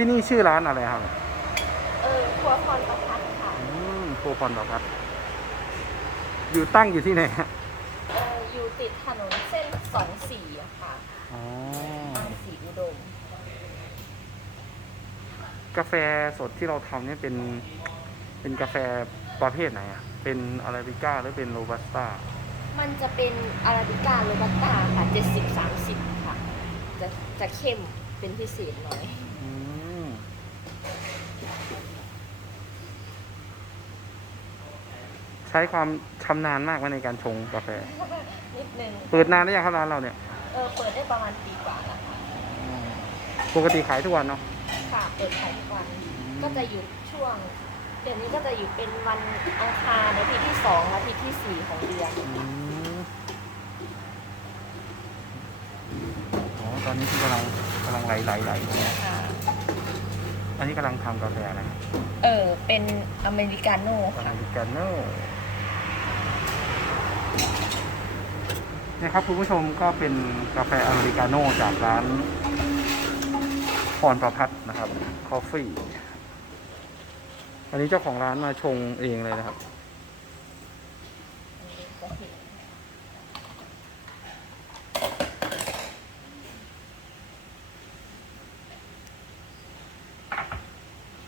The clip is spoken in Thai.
ที่นี่ชื่อร้านอะไรครับ เออครัวพรประพัฒน์ค่ะ อืมโคพรประพัฒน์อยู่ตั้งอยู่ที่ไหนฮะเอออยู่ติดถนนเส้นสองสี่อะค่ะอ๋อ บางสีอุดม กาแฟสดที่เราทำเนี่ยเป็น เป็นกาแฟประเภทไหนอะ เป็นอาราบิก้าหรือเป็นโรบัสต้า มันจะเป็นอาราบิก้าโรบัสต้าค่ะเจ็ดสิบสามสิบค่ะ จะจะเข้มเป็นพิเศษหน่อย อืม ช้ความชำนาญมากไหมในการชงกาแฟ นิดนึงเปิดนานได้ยังครับร้านเราเนี่ย เออเปิดได้ประมาณปีกว่าแล้วค่ะปกติขายทุกวันเนาะ ค่ะเปิดขายทุกวัน ก็จะอยู่ช่วง เดี๋ยวนี้ก็จะอยู่เป็นวันอังคารอาทิตย์ที่สองอาทิตย์ที่สี่ของเดือนอืมอ๋อ ตอนนี้ที่กำลังกำลังไหลไหลไหลอยู่เนี่ยค่ะ อันนี้กำลังทำกาแฟอะไรเออเป็นอเมริกาโน่อค่ะ เมริกาโน่เนี่ครับคุณผู้ชมก็เป็นกาแฟอเมริกาโน่จากร้านพรประพัฒนะครับ คอฟฟี่ อันนี้เจ้าของร้านมาชงเองเลยนะครับ